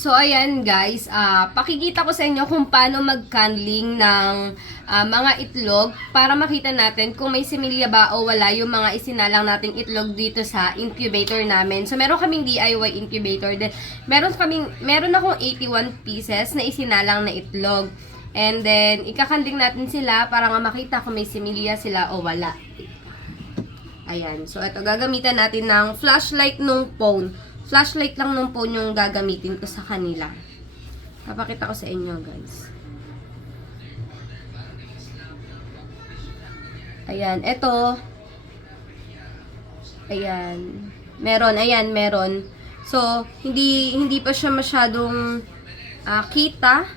So, ayan guys, pakikita ko sa inyo kung paano mag-candling ng mga itlog para makita natin kung may similya ba o wala yung mga isinalang nating itlog dito sa incubator namin. So, meron kaming DIY incubator. Then, meron akong 81 pieces na isinalang na itlog. And then, ikakandling natin sila para nga makita kung may similya sila o wala. Ayan. So, ito, gagamitan natin ng flashlight nung phone. Flashlight lang nung phone yung gagamitin ko sa kanila. Papakita ko sa inyo, guys. Ayan, ito. Ayan. Meron. So, hindi pa siya masyadong kita.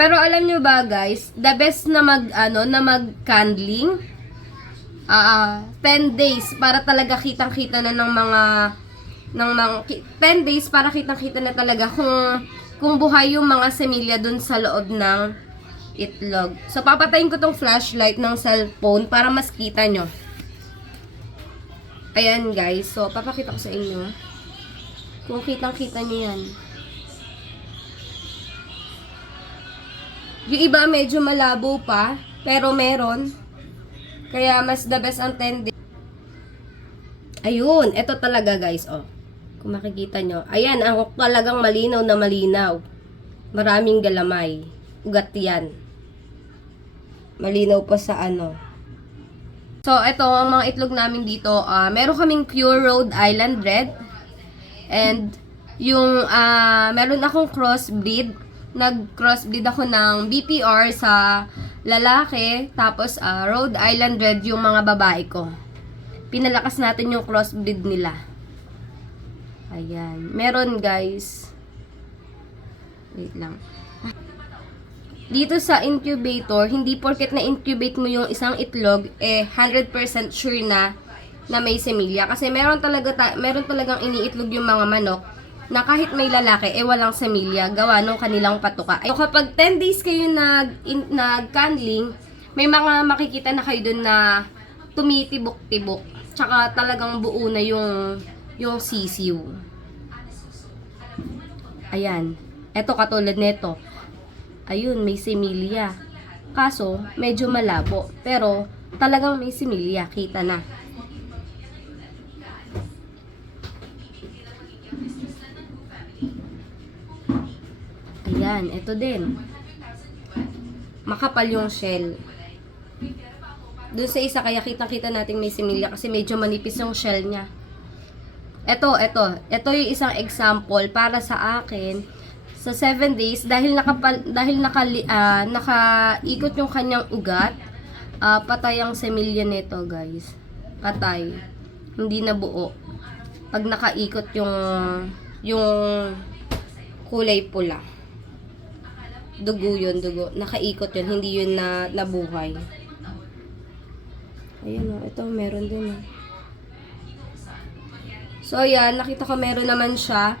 Pero alam nyo ba, guys, the best na mag-candling, 10 days para talaga kitang-kita na ng mga 10 days para kitang-kita na talaga kung buhay yung mga semilya dun sa loob ng itlog. So, papatayin ko tong flashlight ng cellphone para mas kita nyo. Ayan, guys. So, papakita ko sa inyo. Kung kitang-kita nyo yan. Yung iba medyo malabo pa, pero meron. Kaya, mas the best ang 10 days. Ayun, ito talaga, guys, oh. Kung makikita nyo. Ayan, ang talagang malinaw na malinaw. Maraming galamay. Ugat yan. Malinaw pa sa ano. So, ito, ang mga itlog namin dito, meron kaming pure Rhode Island Red. And, yung, meron akong crossbreed. Nag-crossbreed ako ng BPR sa lalaki. Tapos, Rhode Island Red yung mga babae ko. Pinalakas natin yung crossbreed nila. Ayan. Meron, guys. Wait lang. Dito sa incubator, hindi porket na-incubate mo yung isang itlog, 100% sure na may semilya. Kasi meron talagang iniitlog yung mga manok na kahit may lalaki, walang semilya. Gawa nung kanilang patuka. So, kapag 10 days kayo nag-candling, may mga makikita na kayo dun na tumitibok-tibok. Tsaka talagang buo na yung sisiw. Ayan. Eto katulad nito. Ayun, may similya. Kaso, medyo malabo. Pero, talagang may similya. Kita na. Ayan, eto din. Makapal yung shell. Doon sa isa, kaya kitang-kita natin may similya kasi medyo manipis yung shell niya. Ito yung isang example para sa akin. Sa 7 days, dahil nakaikot yung kanyang ugat, patay ang semilya nito, guys. Patay. Hindi na buo. Pag nakaikot yung kulay pula. Dugo yun, dugo. Nakaikot yun, hindi yun nabuhay. Ayan o, ito meron din o. So, ayan, nakita ko meron naman siya.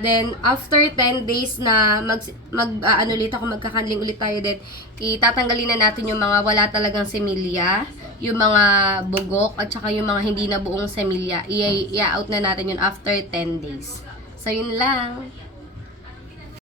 Then, after 10 days na magkakandling ulit tayo din, itatanggalin na natin yung mga wala talagang semilya, yung mga bugok, at saka yung mga hindi na buong semilya. I-out na natin yun after 10 days. So, yun lang.